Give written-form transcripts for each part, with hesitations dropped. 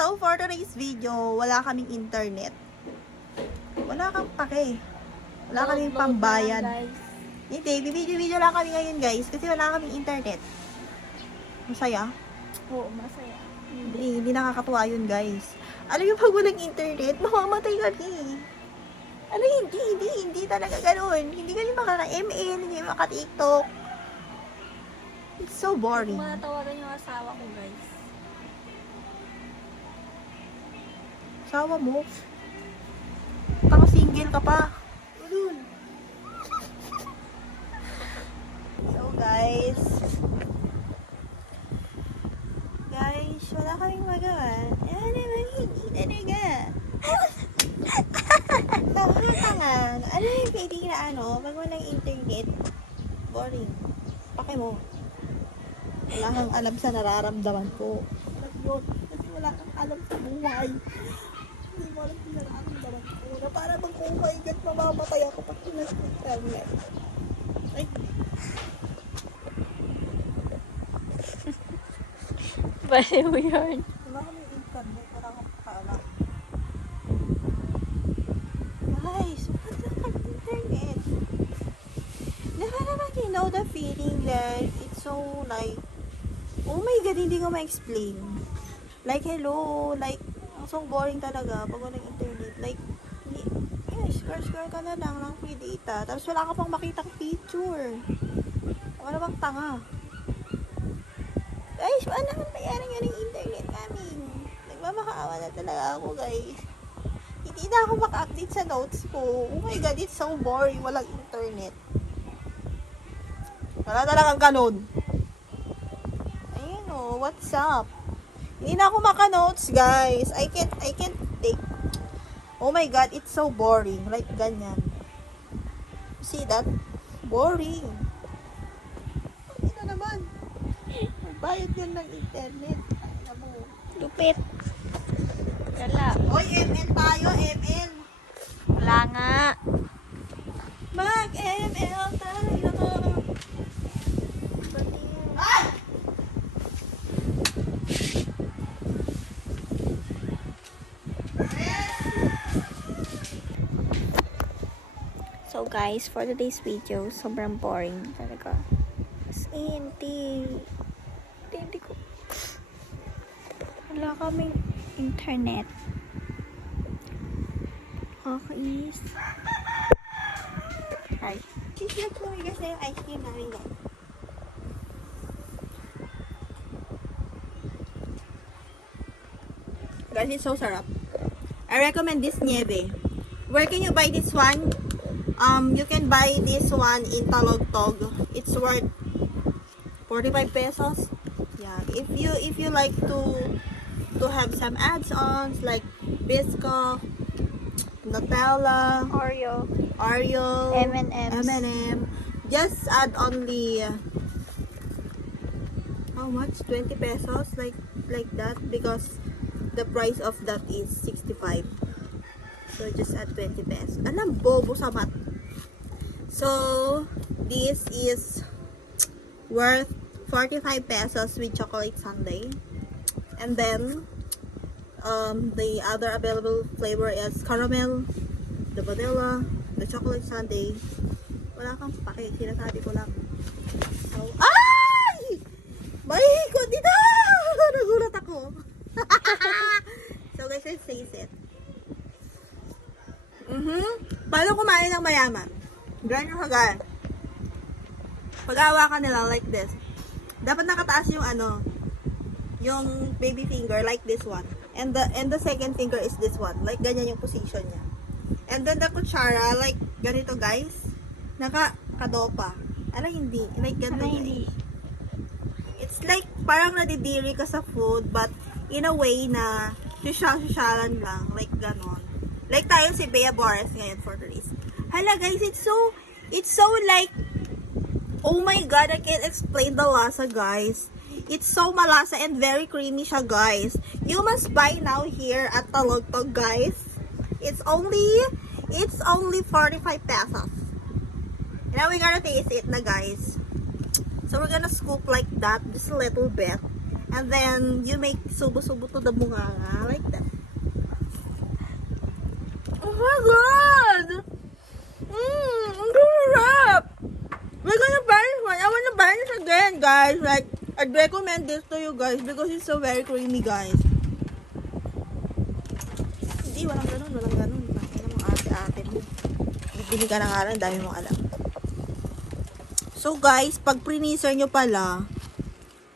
So, for today's video, wala kaming internet. Wala kang pake. Wala kaming pambayad. Hindi, bibidyo-video lang kami ngayon guys kasi wala kaming internet. Masaya? Oo, masaya. Hindi nakakatuwa yun guys. Alam niyo pag walang internet, mamamatay kami. Ano, hindi talaga ganun. Hindi kami makaka-ML, hindi kami maka-TikTok. It's so boring. Kung matawagan yung asawa ko, guys. Asawa mo? Taka single ka pa. So guys, wala kaming magawa. Ano naman, hindi talaga. Tanga. Ano yung pwedeng na pag walang internet, boring. Pake mo. Wala kang alam sa nararamdaman ko. Alam yun, kasi wala kang alam sa buhay. Hindi mo alam sa nararamdaman ko. Na para oh my God, mamamatay ako pag internet. Ay, Baliw yun. wala kami internet, wala kang pakaalam. Guys, what the fuck internet? Never naman you know the feeling that it's so like, oh my God, hindi ko ma-explain. Like, hello, like, so boring talaga pag walang internet. Like, scroll ka na lang ng free data. Tapos wala ka pang makitang picture. Wala bang tanga? Guys, wala naman bayaran yun ng internet namin. Nagmamakaawa na talaga ako, guys. Hindi na ako maka-update sa notes ko. Oh my God, it's so boring. Walang internet. Wala talagang ganun. Ayun o, what's up? Hindi na ako maka-notes, guys. I can't take. Oh my God, it's so boring. Like, ganyan. See that? Boring. Hindi na naman. Bayad yan ng internet. Ay, na mo. Lupit. Kala. Oy, ML tayo, ML. Wala nga. Mag-ML tayo. Ay! So guys, for today's video, sobrang boring talaga. As in, hindi ko. Wala kaming internet. Kakainis. Hi. Sisirap ko kasi yung ice cream namin. Guys, it's so sarap. I recommend this nieve. Where can you buy this one? You can buy this one in Talogtog. It's worth 45 pesos. Yeah, if you like to have some add-ons like Biscoff, Nutella, Oreo, M&M, just add only how much? 20 pesos like that, because the price of that is 65. So just add 20 pesos. Alam, bobo sa mat. So this is worth 45 pesos with chocolate sundae. And then the other available flavor is caramel, the vanilla, the chocolate sundae. Wala kang pake, sinasabi ko lang. So, ay! May hikot dito! Nagulat ako. So guys, let's taste it. Paano kumain ng mayaman? Ganyan yung hagaan. Pag-awa ka nila like this. Dapat nakataas yung yung baby finger like this one. And the second finger is this one. Like ganyan yung position niya. And then the kutsara, like ganito guys. Naka-kadopa. Hindi. Like ganito hindi. It's like parang nadidiri ka sa food, but in a way na susyalan lang. Like ganon. Like tayo si Bea Boris ngayon for today's. Hala guys, it's so like, oh my God, I can't explain the lasa guys. It's so malasa and very creamy siya guys. You must buy now here at Talogtog guys. It's only 45 pesos. Now we're gonna taste it na guys. So we're gonna scoop like that, just a little bit. And then, you make subo-subo to the bunganga. Like that. Oh my God! Ang sarap! We're gonna buy this one. I wanna buy this again, guys. Like, I'd recommend this to you guys because it's so very creamy, guys. Hindi, walang ganun. Pakita mo ate-ate mo. Bibili ka ng aral, dami mong alam. So, guys, pag pre-neaser nyo pala,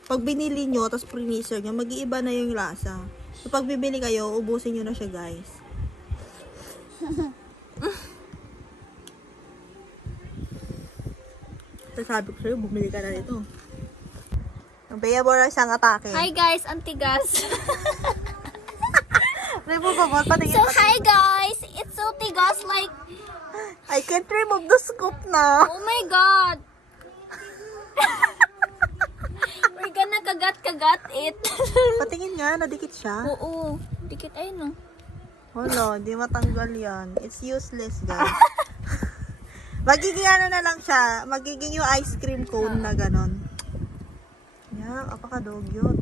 pag binili nyo, tapos pre-neaser nyo, mag-iiba na yung lasa. So, pag bibili kayo, ubusin nyo na siya, guys. Sasabi ko sa'yo, bumili ka na nito. Ang payable na isang atake. Hi guys, antigas. Remove mo, patingin. So hi guys, it's so tigas like, I can't remove the scoop na. oh my god. We're gonna kagat it. Patingin nga, nadikit siya. Oo, dikit ayun no. Wala, di matanggal yan. It's useless, guys. Magiging ano na lang siya. Magiging yung ice cream cone na ganon. Yan, apaka-dogyot.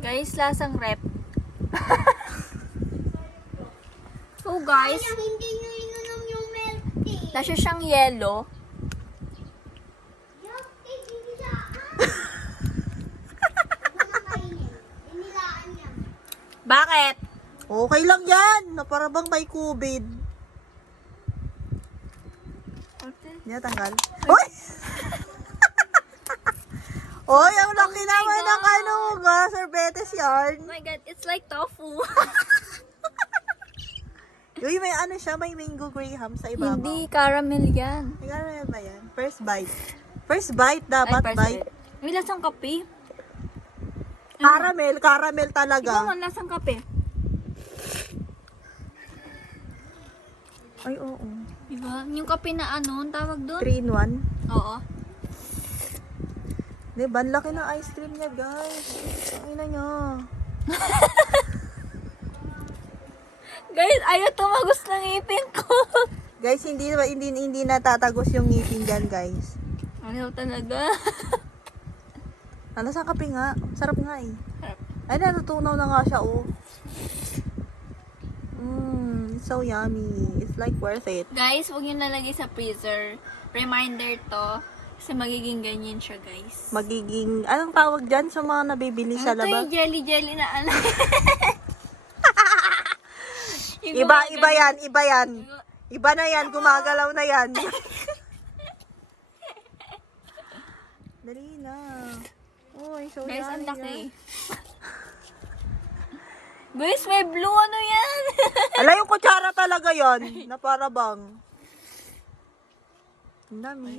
Guys, lasang rep. So guys, Hindi nyo inunom yung milk tea. nasa siyang yellow. Milk tea, dinilaan. Unang kainin. Dinilaan niya. Bakit? Okay lang yan. Na para bang may COVID. Yan, tanggal. Hoy! Hoy, ang laki naman ng ano mo ga, sorbetes yarn. Oh my god, it's like tofu. Uy, may ano siya, may mango graham sa ibabaw. Hindi, caramel yan. May ano ba yan? First bite. First bite, dapat Ay, bite. May lasang kape. Caramel, caramel Ikaw talaga. man, lasang kape. Ay, oo. Diba? Yung kape na ano, ang tawag doon? 3 in 1. Oo. Diba, ang laki ng ice cream niya, guys. Ay na niya. Guys, ayaw tumagos ng ngipin ko. Guys, hindi natatagos yung ngipin dyan, guys. Ayaw talaga. Ano sa kape nga? Sarap nga eh. Sarap. Ay, natutunaw na nga siya, oh. It's so yummy. It's like worth it. Guys, huwag yung lalagay sa freezer. Reminder to. Kasi magiging ganyan siya, guys. Magiging, anong tawag dyan sa mga nabibili sa Ano to labas? yung jelly na ano? Yung Iba gumagano- yan, iba yan. Iba na yan, gumagalaw na yan. Dali na. Uy, so Guys, ang yummy, laki. Guys, may blue ano yan? Ala, yung kutsara talaga yon na para bang. Ang dami.